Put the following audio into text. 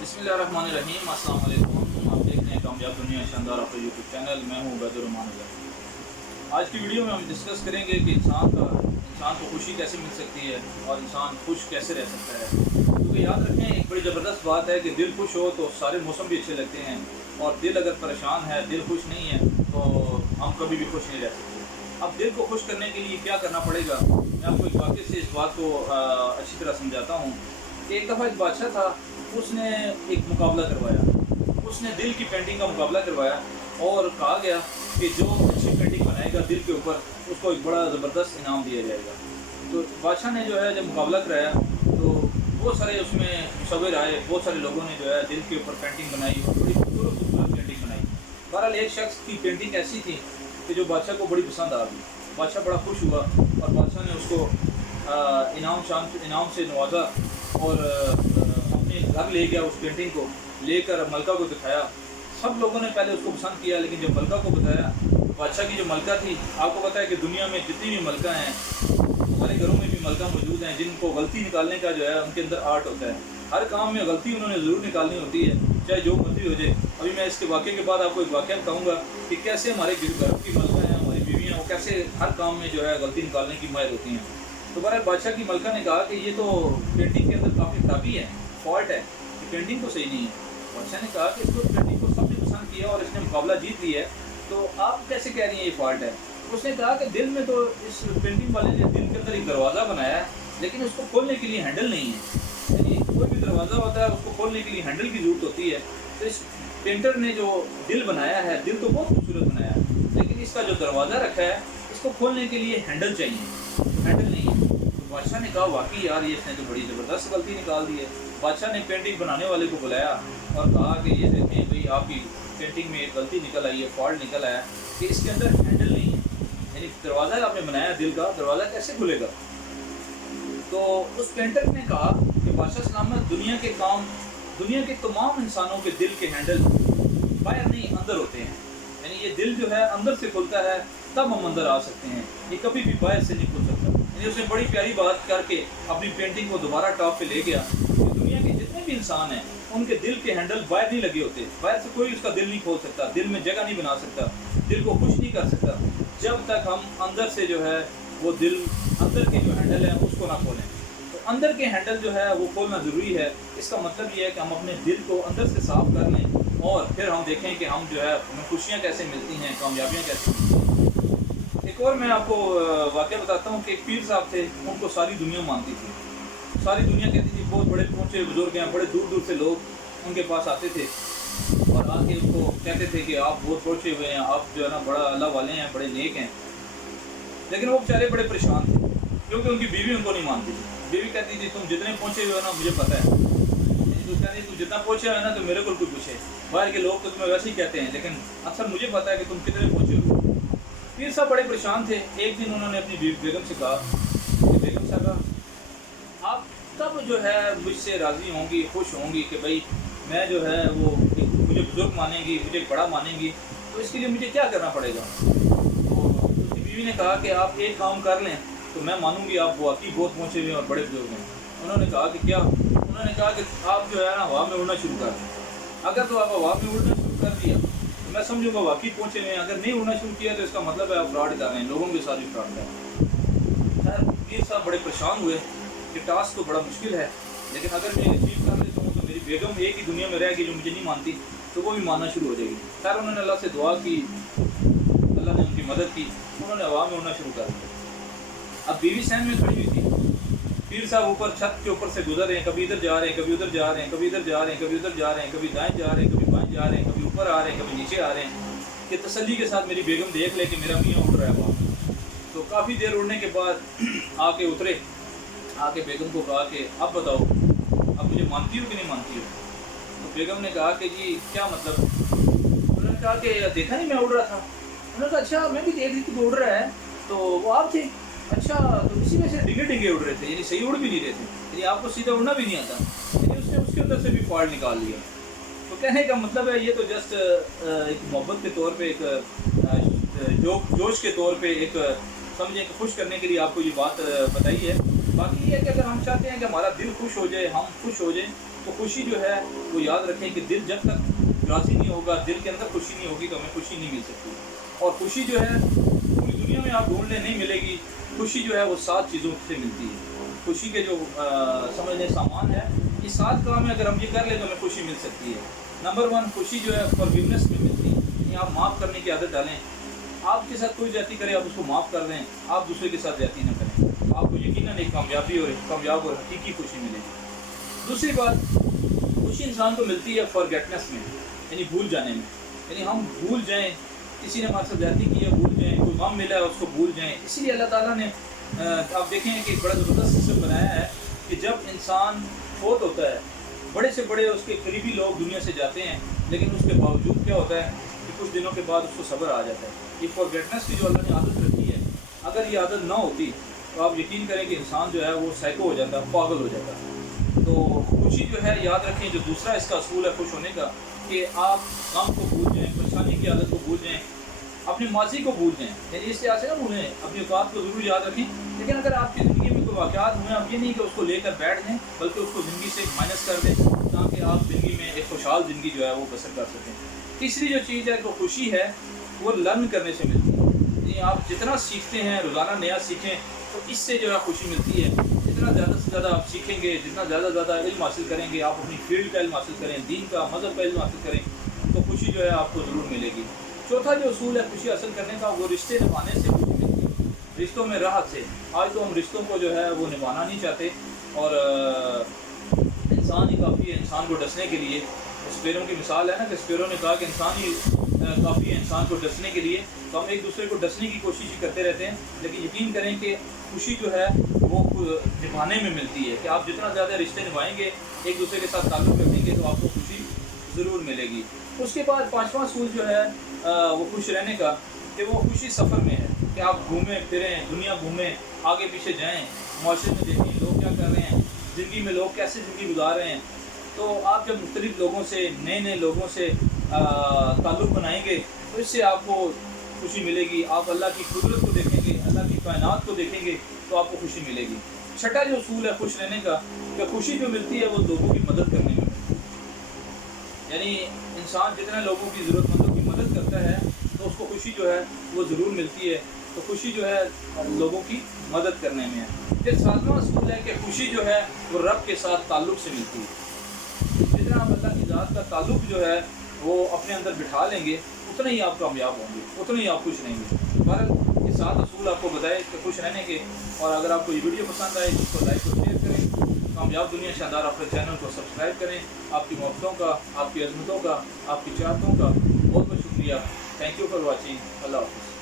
बिस्मिल्लाहिर्रहमानिर्रहीम। अस्सलाम वालेकुम। आप देख रहे हैं कामयाब दुनिया शानदार आपका यूट्यूब चैनल। मैं हूँ उबैदुर्रहमान। आज की वीडियो में हम डिस्कस करेंगे कि इंसान को खुशी कैसे मिल सकती है और इंसान खुश कैसे रह सकता है। क्योंकि याद रखें, एक बड़ी ज़बरदस्त बात है कि दिल खुश हो तो सारे मौसम भी अच्छे लगते हैं, और दिल अगर परेशान है, दिल खुश नहीं है, तो हम कभी भी खुश नहीं रह सकते। अब दिल को खुश करने के लिए क्या करना पड़ेगा, मैं आपको एक वाक़े से इस बात को अच्छी तरह समझाता हूँ। कि एक दफ़ा एक बादशाह था, उसने एक मुकाबला करवाया। उसने दिल की पेंटिंग का मुकाबला करवाया और कहा गया कि जो अच्छी पेंटिंग बनाएगा दिल के ऊपर, उसको एक बड़ा ज़बरदस्त इनाम दिया जाएगा। तो बादशाह ने जो है जब मुकाबला कराया तो बहुत सारे उसमें मुसव्विर आए, बहुत सारे लोगों ने जो है दिल के ऊपर पेंटिंग बनाई और बड़ी खूबसूरत पेंटिंग बनाई। बहरहाल एक शख्स की पेंटिंग ऐसी थी कि जो बादशाह को बड़ी पसंद आ गई। बादशाह बड़ा खुश हुआ और बादशाह ने उसको इनाम से नवाजा और अपने घर ले गया। उस पेंटिंग को लेकर मलका को दिखाया। सब लोगों ने पहले उसको पसंद किया, लेकिन जब मलका को बताया, बादशाह की जो मलका थी, आपको पता है कि दुनिया में जितनी भी मलका हैं, हमारे घरों में भी मलका मौजूद हैं जिनको गलती निकालने का जो है उनके अंदर आर्ट होता है। हर काम में गलती उन्होंने ज़रूर निकालनी होती है, चाहे जो मर्जी हो जाए। अभी मैं इसके वाक़े के बाद आपको एक वाक़या बताऊँगा कि कैसे हमारे घर की मलका हैं, हमारी बीवियाँ, वो कैसे हर काम में जो है गलती निकालने की माहिर होती हैं। तो बहरहाल बादशाह की मलका ने कहा कि ये तो पेंटिंग के अंदर काफ़ी खराबी है, फॉल्ट है, ये पेंटिंग तो सही नहीं है। बादशाह ने कहा कि इसको पेंटिंग को सबने पसंद किया और इसने मुकाबला जीत लिया है, तो आप कैसे कह रही हैं ये फॉल्ट है। उसने कहा कि दिल में तो इस पेंटिंग वाले ने दिल के अंदर एक दरवाज़ा बनाया है, लेकिन उसको खोलने के लिए हैंडल नहीं है। यानी कोई भी दरवाज़ा होता है, उसको खोलने के लिए हैंडल की ज़रूरत होती है। तो इस पेंटर ने जो दिल बनाया है, दिल तो बहुत खूबसूरत बनाया है, लेकिन इसका जो दरवाज़ा रखा है, इसको खोलने के लिए हैंडल चाहिए, हैंडल नहीं है। तो बादशाह ने कहा वाकई यार, ये इसने तो बड़ी ज़बरदस्त गलती निकाल दी है। बादशाह ने पेंटिंग बनाने वाले को बुलाया और कहा कि ये देखें भाई, आपकी पेंटिंग में एक गलती निकल आई है, फॉल्ट निकल आया कि इसके अंदर हैंडल नहीं है। यानी दरवाज़ा आपने बनाया दिल का, दरवाज़ा कैसे खुलेगा। तो उस पेंटर ने कहा कि बादशाह सलामत, दुनिया के तमाम इंसानों के दिल के हैंडल बाहर नहीं अंदर होते हैं। यानी ये दिल जो है अंदर से खुलता है, तब हम अंदर आ सकते हैं, ये कभी भी बाहर से नहीं खुल सकता। यानी उसने बड़ी प्यारी बात करके अपनी पेंटिंग को दोबारा टॉप पे ले गया कि दुनिया के जितने भी इंसान हैं, उनके दिल के हैंडल बाहर नहीं लगे होते। बाहर से कोई उसका दिल नहीं खोल सकता, दिल में जगह नहीं बना सकता, दिल को खुश नहीं कर सकता, जब तक हम अंदर से जो है वो दिल, अंदर के जो हैंडल हैं उसको ना खोलें। तो अंदर के हैंडल जो है वो खोलना ज़रूरी है। इसका मतलब ये है कि हम अपने दिल को अंदर से साफ़ कर लें और फिर हम देखें कि हम जो है हमें खुशियाँ कैसे मिलती हैं, कामयाबियाँ कैसे मिलती हैं। एक और मैं आपको वाक़या बताता हूँ कि एक पीर साहब थे, उनको सारी दुनिया मानती थी। सारी दुनिया कहती थी, बहुत बड़े पहुँचे बुजुर्ग हैं, बड़े दूर दूर से लोग उनके पास आते थे और आके उनको कहते थे कि आप बहुत पहुँचे हुए हैं, आप जो है ना बड़ा अल्लाह वाले हैं, बड़े नेक हैं। लेकिन वो बेचारे बड़े परेशान थे क्योंकि उनकी बीवी उनको नहीं मानती थी। बीवी कहती थी, तुम जितने पहुँचे हुए हो ना, मुझे पता है। तो कहती, तुम जितना पहुँचे हुए ना, तो मेरे को कोई पूछे, बाहर के लोग तो तुम्हें वैसे ही कहते हैं, लेकिन अक्सर मुझे पता है कि तुम कितने पहुँचे हो। पीर साहब बड़े परेशान थे। एक दिन उन्होंने अपनी बेगम से कहा कि बेगम साहबा, आप तब जो है मुझसे राज़ी होंगी, खुश होंगी कि भाई मैं जो है वो मुझे बुजुर्ग मानेंगी, मुझे बड़ा मानेंगी, तो इसके लिए मुझे क्या करना पड़ेगा। तो उसकी बीवी ने कहा कि आप एक काम कर लें तो मैं मानूंगी आप वाकई बहुत पहुँचे हुए और बड़े बुजुर्ग हैं। उन्होंने कहा कि क्या। उन्होंने कहा कि आप जो है ना हवा में उड़ना शुरू कर दें। अगर तो आप हवा में उड़ना शुरू कर दिया तो मैं समझूंगा वाकई पहुँचे हुए हैं। अगर नहीं उड़ना शुरू किया तो इसका मतलब है आप फ्रॉड कर रहे हैं, लोगों के साथ भी फ्रॉड कर रहे हैं। पीर साहब बड़े परेशान हुए कि टास्क तो बड़ा मुश्किल है, लेकिन अगर मैं अचीव कर लेता हूँ तो मेरी बेगम एक ही दुनिया में रहेगी जो मुझे नहीं मानती, तो वो भी मानना शुरू हो जाएगी। खैर उन्होंने अल्लाह से दुआ की, अल्लाह ने उनकी मदद की, उन्होंने हवा में उड़ना शुरू कर दिया। अब बीवी सहन में खड़ी हुई थी। पीर साहब ऊपर छत के ऊपर से गुजर रहे हैं, कभी इधर जा रहे हैं, कभी उधर जा रहे हैं, कभी इधर जा रहे हैं, कभी उधर जा रहे हैं, कभी दाएं जा रहे हैं, कभी बाएं जा रहे हैं, कभी ऊपर आ रहे हैं, कभी नीचे आ रहे हैं कि तसल्ली के साथ मेरी बेगम देख ले कि मेरा मियाँ उड़ रहा है वहाँ। तो काफ़ी देर उड़ने के बाद आके उतरे, आके बेगम को कहा कि अब बताओ, अब मुझे मानती हो कि नहीं मानती हो। तो बेगम ने कहा कि जी क्या मतलब। उन्होंने कहा कि देखा नहीं मैं उड़ रहा था। उन्होंने कहा अच्छा, मैं भी देख रही थी वो उड़ रहा है, तो वो आप थे। अच्छा, तो इसी में से डिगे डिगे उड़ रहे थे, यानी सही उड़ भी नहीं रहे थे, यानी आपको सीधा उड़ना भी नहीं आता, यानी उसने उसके अंदर से भी फॉल्ट निकाल लिया। तो कहने का मतलब है ये तो जस्ट एक मोहब्बत के तौर पे, एक जोश के तौर पे, एक समझें कि खुश करने के लिए आपको ये बात बताई है। बाकी ये है कि अगर हम चाहते हैं कि हमारा दिल खुश हो जाए, हम खुश हो जाएं, तो खुशी जो है वो याद रखें कि दिल जब तक राज़ी नहीं होगा, दिल के अंदर खुशी नहीं होगी तो हमें खुशी नहीं मिल सकती। और खुशी जो है पूरी दुनिया में आप ढूंढ लें नहीं मिलेगी। खुशी जो है वो 7 चीज़ों से मिलती है। खुशी के जो समझने सामान है, ये 7 काम है, अगर हम ये कर लें तो हमें खुशी मिल सकती है। नंबर 1 खुशी जो है फॉरगिवनेस में मिलती है, यानी आप माफ़ करने की आदत डालें। आपके साथ कोई ज्यादती करे आप उसको माफ़ कर दें, आप दूसरे के साथ ज्यादती ना करें, आपको यकीनन एक कामयाब और हकीकी खुशी मिलेगी। दूसरी बात, खुशी इंसान को मिलती है फॉरगेटनेस में, यानी भूल जाने में, यानी हम भूल जाएं, किसी ने हमारे साथ ज्यादती की है भूल जाएं, कोई गम मिला है उसको भूल जाएं। इसीलिए अल्लाह ताला ने आप देखें कि एक बड़ा ज़बरदस्त सिस्टम बनाया है कि जब इंसान फौत होता है, बड़े से बड़े उसके करीबी लोग दुनिया से जाते हैं, लेकिन उसके बावजूद क्या होता है कि कुछ दिनों के बाद उसको सब्र आ जाता है। ये फॉरगेटनेस की जो अल्लाह ने आदत रखी है, अगर ये आदत ना होती तो आप यकीन करें कि इंसान जो है वो साइको हो जाता, पागल हो जाता। तो खुशी जो है याद रखें, जो दूसरा इसका असूल है खुश होने का, कि आप गम को भूल जाएँ, परेशानी की आदत को भूल जाएँ, अपनी माजी को भूल जाएँ, यानी इस लिहाज से ना भूलें, अपनी औकात को ज़रूर याद रखें। लेकिन अगर आपकी ज़िंदगी में कोई वाक़यात हुए, आप ये नहीं कि उसको लेकर बैठ जाएँ, बल्कि उसको ज़िंदगी से माइनस कर दें, ताकि आप ज़िंदगी में एक खुशहाल ज़िंदगी जो है वो बसर कर सकें। तीसरी जो चीज़ है तो खुशी है वो लर्न करने से मिलती है, यानी आप जितना सीखते हैं, रोज़ाना नया सीखें, तो इससे जो है खुशी मिलती है। जितना ज़्यादा से ज़्यादा आप सीखेंगे, जितना ज़्यादा इल्म हासिल करेंगे, आप अपनी फील्ड का इल्म हासिल करें, दीन का, मज़हब का इल्म हासिल करें, तो खुशी जो है आपको ज़रूर मिलेगी। चौथा जो असूल है खुशी हासिल करने का, वो रिश्ते निभाने से खुशी मिलती है, रिश्तों में राहत से। आज तो हम रिश्तों को जो है वो निभाना नहीं चाहते, और इंसान ही काफ़ी है इंसान को डसने के लिए। स्पेरों की मिसाल है ना कि स्पेरों ने कहा कि इंसान ही काफ़ी है इंसान को डसने के लिए, तो हम एक दूसरे को डसने की कोशिश ही करते रहते हैं। लेकिन यकीन करें कि खुशी जो है वो निभाने में मिलती है, कि आप जितना ज़्यादा रिश्ते निभाएंगे, एक दूसरे के साथ ताल्लुक़ रखेंगे, तो आपको खुशी ज़रूर मिलेगी। उसके बाद 5वां असूल जो है वो खुश रहने का, कि वो खुशी सफ़र में है, कि आप घूमें फिरें, दुनिया घूमें, आगे पीछे जाएँ, माशरे में देखें लोग क्या कर रहे हैं, ज़िंदगी में लोग कैसे ज़िंदगी गुजार रहे हैं। तो आप जब मुख्तलिफ़ लोगों से, नए लोगों से ताल्लुक़ बनाएंगे, तो इससे आपको खुशी मिलेगी। आप अल्लाह की कुदरत को देखेंगे, अल्लाह की कायनात को देखेंगे, तो आपको खुशी मिलेगी। छठा जो असूल है खुश रहने का, कि खुशी जो मिलती है वो लोगों की मदद करने में मिलती है, यानी इंसान जितने लोगों की ज़रूरतमंदों की मदद करता है, तो उसको खुशी जो है वो ज़रूर मिलती है। तो खुशी जो है लोगों की मदद करने में है। फिर 7वां असूल है कि खुशी जो है वो रब के साथ ताल्लुक़ से मिलती है। जितना आप अल्लाह की ज़ात का ताल्लुक़ जो है वो अपने अंदर बिठा लेंगे, उतने ही आप कामयाब होंगे, उतने ही आप खुश रहेंगे। बहरहाल ये 7 असूल आपको बताए कि खुश रहने के। और अगर आपको ये वीडियो पसंद आए तो उसको लाइक और शेयर करें। कामयाब दुनिया शानदार अपने चैनल को सब्सक्राइब करें। आपकी मोहब्बतों का, आपकी अज़मतों का, आपकी चाहतों का बहुत बहुत शुक्रिया। Thank you for watching. अल्लाह हाफ़िज़।